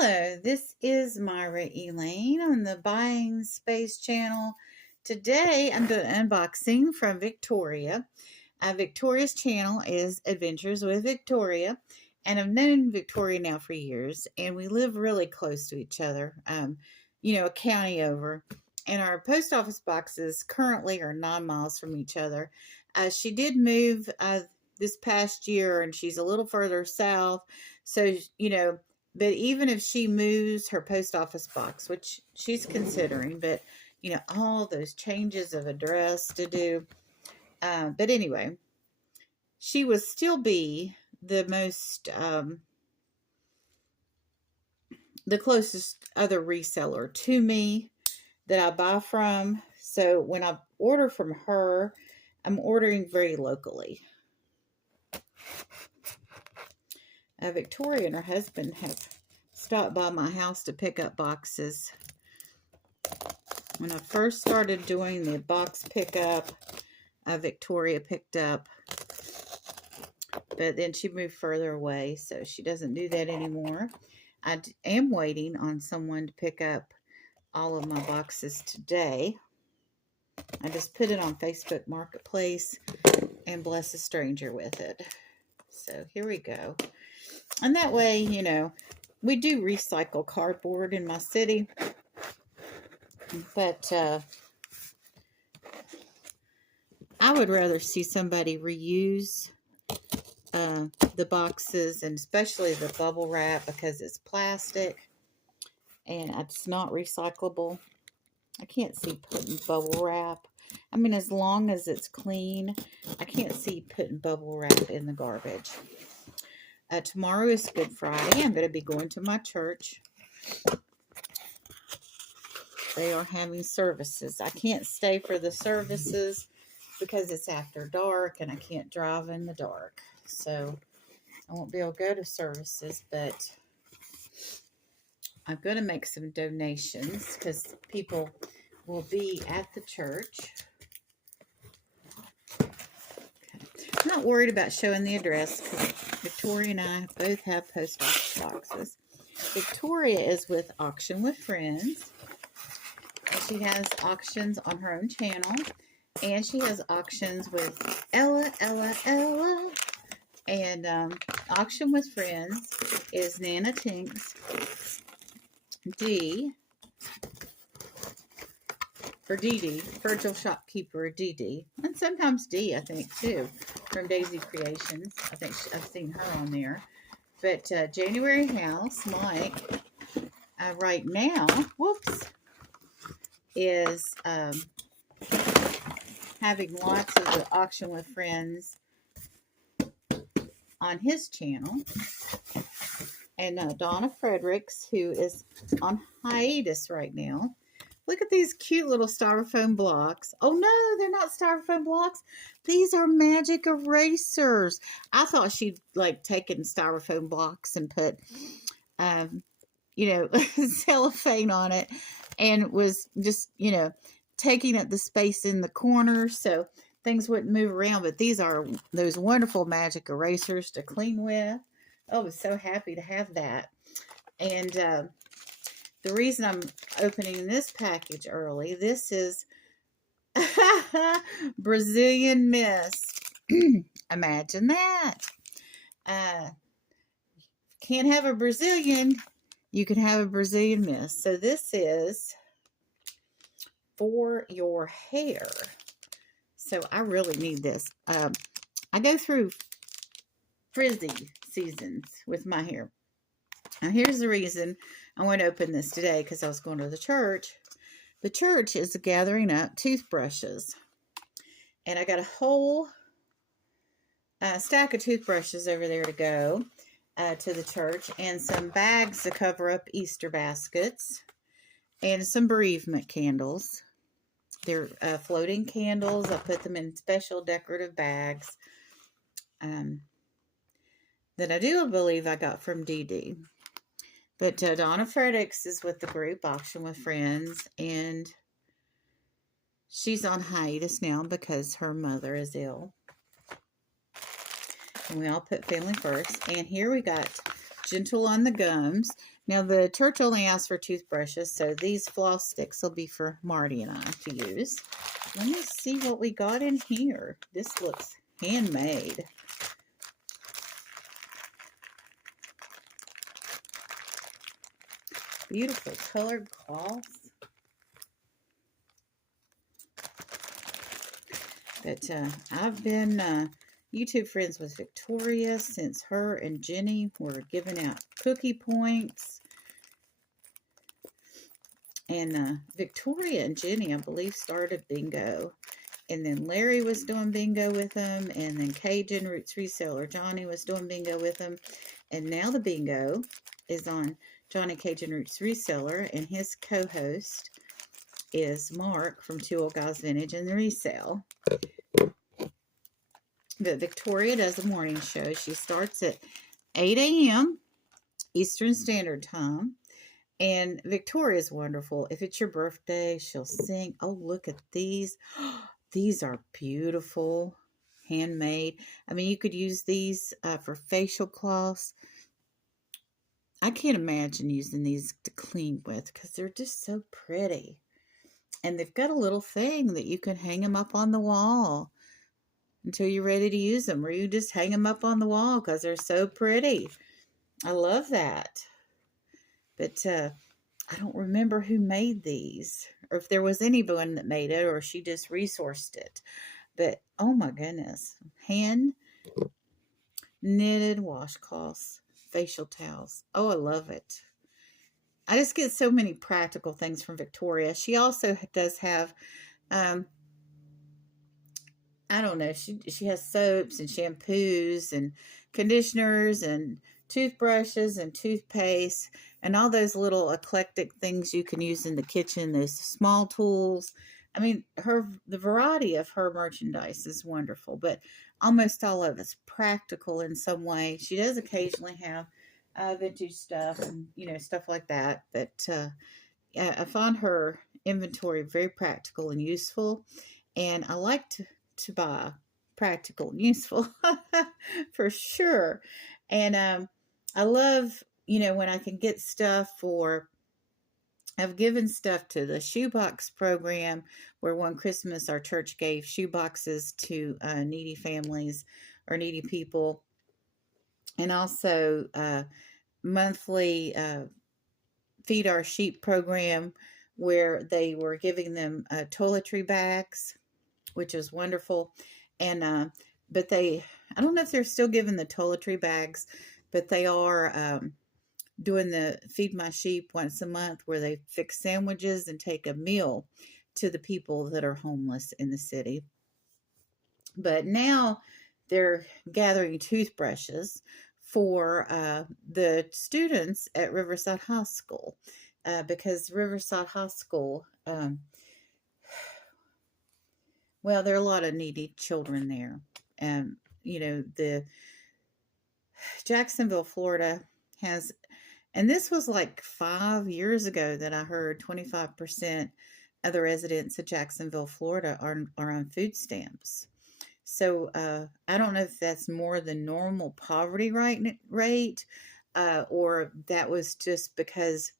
Hello, this is Myra Elaine on the Buying Space channel. Today I'm doing an unboxing from Victoria. Victoria's channel is Adventures with Victoria, and I've known Victoria now for years, and we live really close to each other, a county over. And our post office boxes currently are 9 miles from each other. She did move this past year, and she's a little further south, so, but even if she moves her post office box, which she's considering, but, all those changes of address to do. But anyway, she would still be the most, the closest other reseller to me that I buy from. So when I order from her, I'm ordering very locally. Victoria and her husband have stopped by my house to pick up boxes. When I first started doing the box pickup, Victoria picked up, but then she moved further away, so she doesn't do that anymore. I am waiting on someone to pick up all of my boxes today. I just put it on Facebook Marketplace and bless a stranger with it. So here we go. And that way, we do recycle cardboard in my city, but I would rather see somebody reuse the boxes, and especially the bubble wrap, because it's plastic and it's not recyclable. I can't see putting bubble wrap. I mean, as long as it's clean, I can't see putting bubble wrap in the garbage. Tomorrow is Good Friday. I'm going to be going to my church. They are having services. I can't stay for the services because it's after dark and I can't drive in the dark. So I won't be able to go to services, but I'm going to make some donations because people will be at the church. I'm not worried about showing the address because Victoria and I both have post office boxes. Victoria is with Auction with Friends. She has auctions on her own channel, and she has auctions with Ella. And Auction with Friends is Nana Tink's D, or Dee, Virtual Shopkeeper Dee, and sometimes D, I think, too, from Daisy Creations. I think I've seen her on there. But January House, Mike, right now, is having lots of the Auction with Friends on his channel. And Donna Fredericks, who is on hiatus right now. Look at these cute little styrofoam blocks. Oh no, they're not styrofoam blocks. These are magic erasers. I thought she'd taken styrofoam blocks and put, cellophane on it, and was just, taking up the space in the corner so things wouldn't move around. But these are those wonderful magic erasers to clean with. Oh, I was so happy to have that. And the reason I'm opening this package early, this is Brazilian mist. Imagine that. Can't have a Brazilian, you can have a Brazilian mist. So this is for your hair. So I really need this. I go through frizzy seasons with my hair. Now here's the reason I want to open this today, because I was going to the church. The church is gathering up toothbrushes. And I got a whole stack of toothbrushes over there to go to the church. And some bags to cover up Easter baskets. And some bereavement candles. They're floating candles. I put them in special decorative bags. That I do believe I got from Dee. But Donna Fredericks is with the group Auction with Friends, and she's on hiatus now because her mother is ill. And we all put family first. And here we got Gentle on the Gums. Now, the church only asked for toothbrushes, so these floss sticks will be for Marty and I to use. Let me see what we got in here. This looks handmade. Beautiful colored cloths. But I've been YouTube friends with Victoria since her and Jenny were giving out cookie points. And Victoria and Jenny, I believe, started bingo. And then Larry was doing bingo with them. And then Cajun Roots Reseller Johnny was doing bingo with them. And now the bingo is on Johnny Cajun Roots Reseller. And his co-host is Mark from Two Old Guys Vintage and the Resale. But Victoria does a morning show. She starts at 8 a.m. Eastern Standard Time. And Victoria's wonderful. If it's your birthday, she'll sing. Oh, look at these. These are beautiful, handmade. I mean, you could use these for facial cloths. I can't imagine using these to clean with because they're just so pretty. And they've got a little thing that you can hang them up on the wall until you're ready to use them. Or you just hang them up on the wall because they're so pretty. I love that. But I don't remember who made these, or if there was anyone that made it, or she just resourced it. But, oh my goodness. Hand knitted washcloths, facial towels. Oh, I love it. I just get so many practical things from Victoria. She also does have, I don't know, she has soaps and shampoos and conditioners and toothbrushes and toothpaste and all those little eclectic things you can use in the kitchen, those small tools. I mean, the variety of her merchandise is wonderful, but almost all of it's practical in some way. She does occasionally have vintage stuff and, stuff like that, but I find her inventory very practical and useful, and I like to buy practical and useful for sure. And I love, when I can get stuff I've given stuff to the shoebox program, where one Christmas our church gave shoeboxes to needy families or needy people. And also monthly Feed Our Sheep program, where they were giving them toiletry bags, which is wonderful. And but I don't know if they're still giving the toiletry bags, but they are doing the Feed My Sheep once a month, where they fix sandwiches and take a meal to the people that are homeless in the city. But now they're gathering toothbrushes for the students at Riverside High School, because Riverside High School, well, there are a lot of needy children there. The Jacksonville, Florida has, and this was like 5 years ago that I heard 25% of the residents of Jacksonville, Florida are on food stamps. So I don't know if that's more than normal poverty rate, or that was just because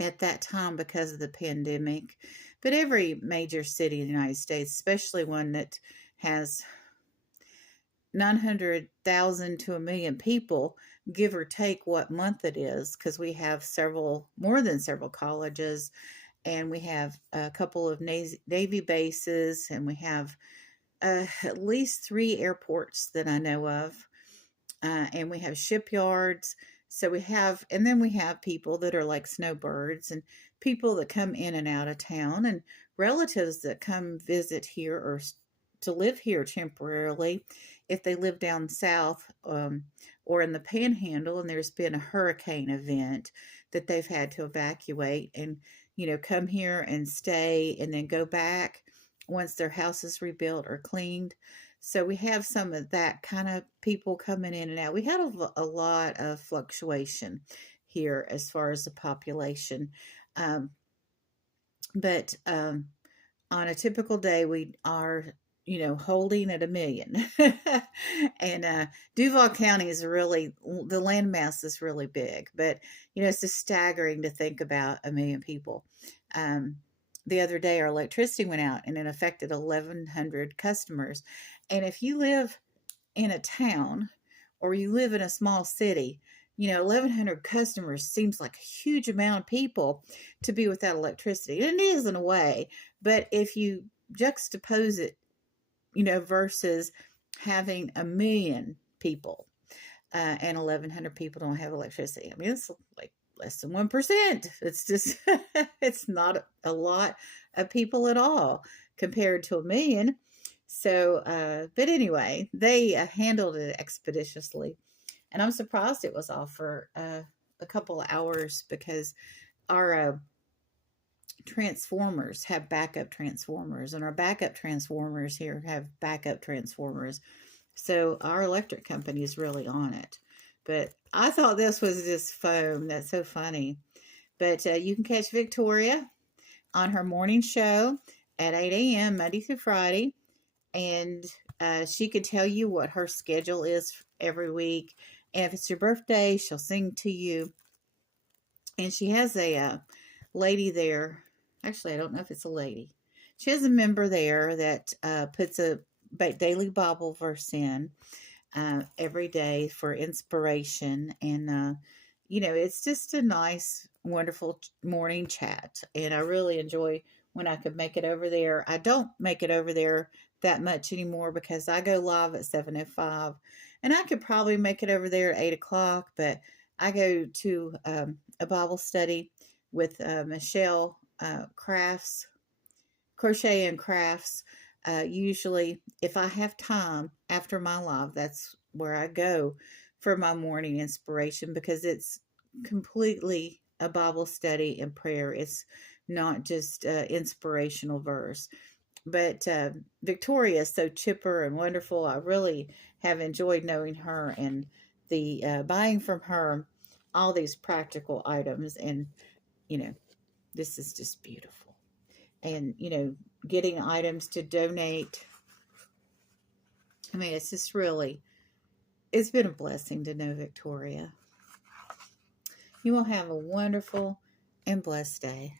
at that time, because of the pandemic. But every major city in the United States, especially one that has 900,000 to 1 million people, give or take what month it is, because we have more than several colleges, and we have a couple of Navy bases, and we have at least 3 airports that I know of, and we have shipyards. So and then we have people that are like snowbirds, and people that come in and out of town, and relatives that come visit here or to live here temporarily if they live down south, or in the Panhandle, and there's been a hurricane event that they've had to evacuate and, come here and stay and then go back once their house is rebuilt or cleaned. So we have some of that kind of people coming in and out. We had a lot of fluctuation here as far as the population. But on a typical day, we are, holding at 1 million. And Duval County is really, the landmass is really big, but it's just staggering to think about 1 million people. The other day, our electricity went out and it affected 1,100 customers. And if you live in a town or you live in a small city, 1,100 customers seems like a huge amount of people to be without electricity. And it is in a way, but if you juxtapose it, versus having 1 million people and 1,100 people don't have electricity. I mean, it's like less than 1%. It's just, it's not a lot of people at all compared to 1 million. So, but anyway, they handled it expeditiously. And I'm surprised it was off for a couple of hours because our transformers have backup transformers, and our backup transformers here have backup transformers. So our electric company is really on it. But I thought this was just foam. That's so funny. But you can catch Victoria on her morning show at 8 a.m. Monday through Friday. And she could tell you what her schedule is every week. And if it's your birthday, she'll sing to you. And she has a lady there. Actually, I don't know if it's a lady. She has a member there that puts a daily Bible verse in every day for inspiration. And, it's just a nice, wonderful morning chat. And I really enjoy when I could make it over there. I don't make it over there that much anymore because I go live at 7:05. And I could probably make it over there at 8 o'clock, but I go to a Bible study with Michelle Crafts, Crochet and Crafts. Usually, if I have time after my live, that's where I go for my morning inspiration because it's completely a Bible study and prayer. It's not just inspirational verse. But Victoria is so chipper and wonderful. I really have enjoyed knowing her and the buying from her all these practical items. And, this is just beautiful. And, getting items to donate. I mean, it's just really, it's been a blessing to know Victoria. You will have a wonderful and blessed day.